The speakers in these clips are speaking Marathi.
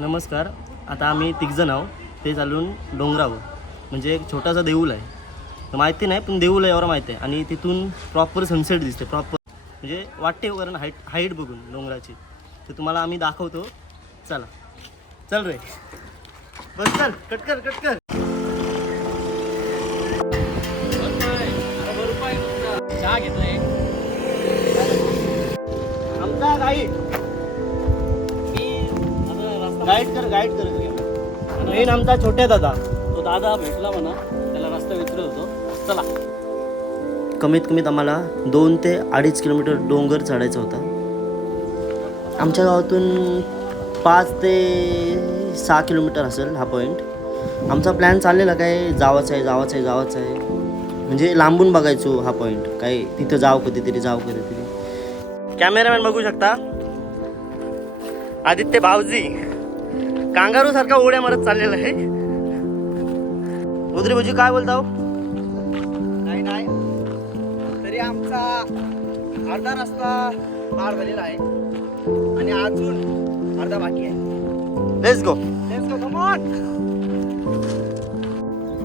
नमस्कार. आता आम्ही तिघजण आहोत. ते चालून डोंगरावर म्हणजे एक छोटासा देऊळ आहे. तर माहिती नाही पण देऊळ आहे एवढं माहिती आहे. आणि तिथून प्रॉपर सनसेट दिसते. प्रॉपर म्हणजे वाटते वगैरे हाईट बघून डोंगराची. तर तुम्हाला आम्ही दाखवतो. चला चल रे बस चल कट कर. चहा घेतोय आमचा गाईड कर मेन आमचा छोट्या दादा. तो दादा भेटला म्हणा, त्याला रस्ता विचारत होतो. चला. कमीत कमीत आम्हाला 2 ते 2.5 किलोमीटर डोंगर चढायचा होता. आमच्या गावातून 5 ते 6 किलोमीटर असेल हा पॉईंट. आमचा प्लॅन चाललेला काय जावाचं आहे म्हणजे लांबून बघायचो हा पॉईंट. काय तिथं जाऊ कधीतरी. कॅमेरामॅन बघू शकता आदित्य भाऊजी कांगारू सारखा उड्या मारत चाललेला आहे. उदरी भाऊजी काय बोलता हो? नाही तरी आमचा अर्धा रस्ता पार झालेला आहे आणि अजून अर्धा बाकी आहे. Let's go. Come on.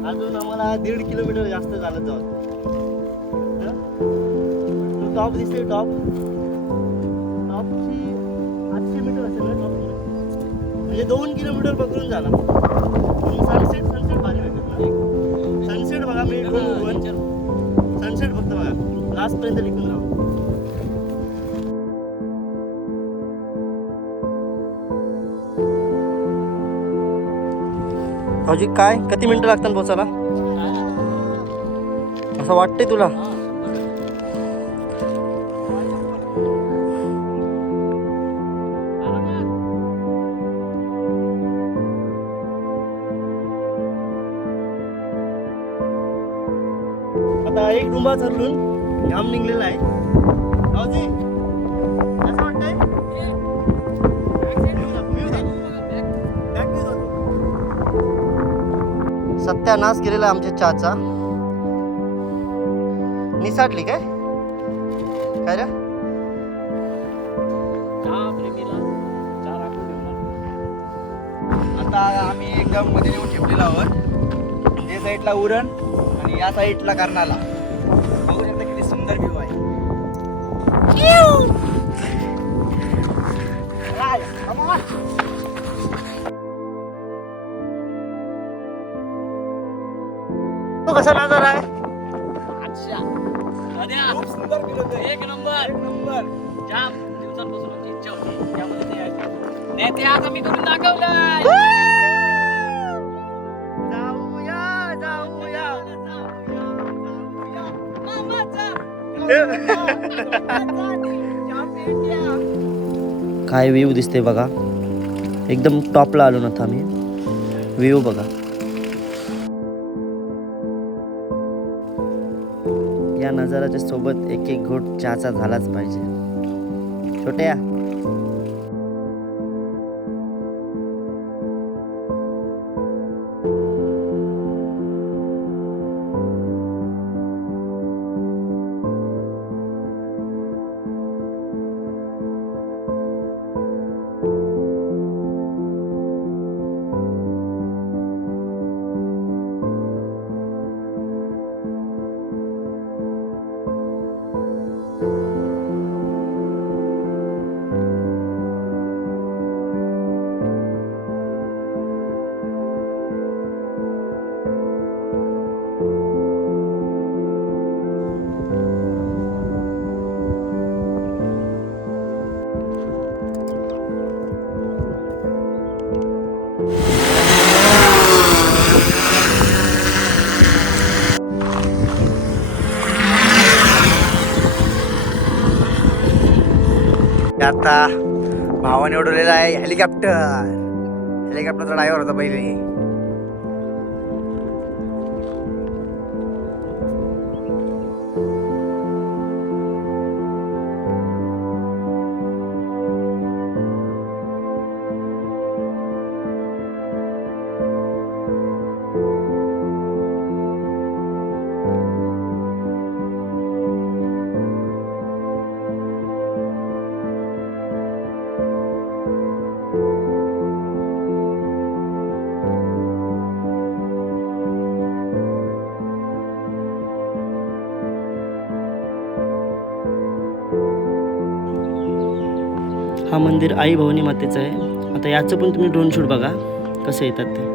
अजून आम्हाला 1.5 किलोमीटर जास्त चालत जाऊ. टॉप दिसते. टॉपची 800 मीटर असेल ना टॉप. म्हणजे 2 किलोमीटर पकडून झाला. सनसेट भारी भेटत ना. सनसेट बघा. मी सनसेट फक्त बघा लास्ट पर्यंत लिखून राहू. भाऊजी काय किती मिनिटं लागतात पोचायला असं वाटतंय तुला? आता एक डुंबा चढलून घाम निघलेला आहे. भाऊजी कसं वाटतंय? सत्यानाश केलेला आमच्या चहाचा. निसाटली काय रे? चहा प्रेमीला चहा राखून ठेवणार. आता आम्ही एकदम मध्ये येऊन ठेपलेलो आहोत. या साईडला उरण आणि या साईडला कर्नाला. बघू शकता किती सुंदर व्ह्यू आहे. Come on. तो कसा नजारा आहे? अच्छा. अद्या, खूप सुंदर व्ह्यू होतोय. एक नंबर. जाम दिवसांपासून आमची इच्छा होती त्यामध्ये ते यायचं. नाही ते आज आम्ही करून दाखवलं. जाऊया. काय व्ह्यू दिसते बघा. एकदम टॉपला आलो ना आम्ही. व्ह्यू बघा. या नजाराच्या सोबत एक घोट चहाचा झालाच पाहिजे. छोट्या आता भावाने उडवलेला आहे हेलिकॉप्टरचा ड्रायव्हर होता पहिले. हा मंदिर आई भवानी मातेचं आहे. आता याचं पण तुम्ही ड्रोन शूट बघा कसे येतात ते.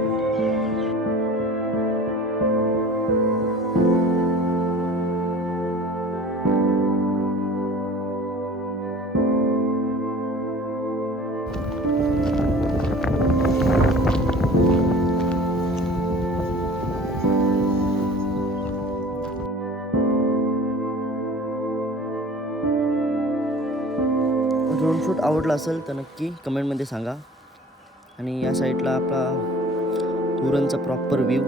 ड्रोन शूट आवडला असेल तर नक्की कमेंटमध्ये सांगा. आणि या साईडला आपला उरणचा प्रॉपर व्ह्यू.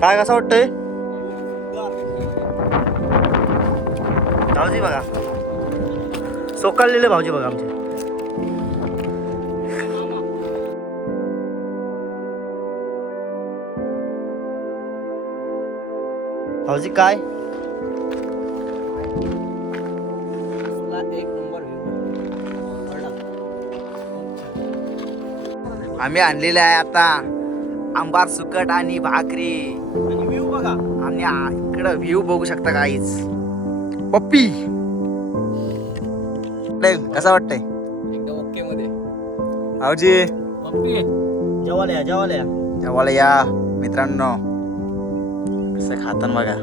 काय कसं वाटतंय भाऊजी बघा, सोकाळलेले भाऊजी बघा आमचे. भाऊजी काय एक नंबर आम्ही आणलेले आहे आता आंबार सुकट आणि भाकरी. आणि व्ह्यू बघा. आणि इकडं व्ह्यू बघू शकता काहीच. पप्पी कसं वाटतंय एकदम ओके मध्ये. भाऊजी पप्पी जेवायला या, जेवायला या. जेवायला या मित्रांनो. कसं खातान बघा.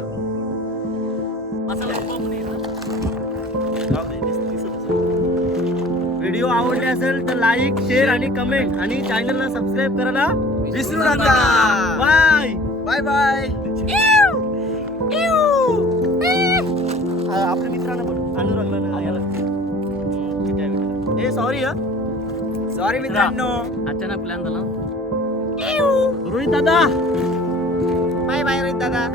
व्हिडिओ आवडले असेल तर लाईक, शेअर आणि कमेंट आणि चॅनलला सबस्क्राईब करायला विसरू नका. Bye bye bye. आपल्या मित्रांना पण अनुरागला याला. ए सॉरी हा. सॉरी मित्रांनो. अचानक प्लॅन झाला. रोहित दादा बाय बाय रोहित दादा.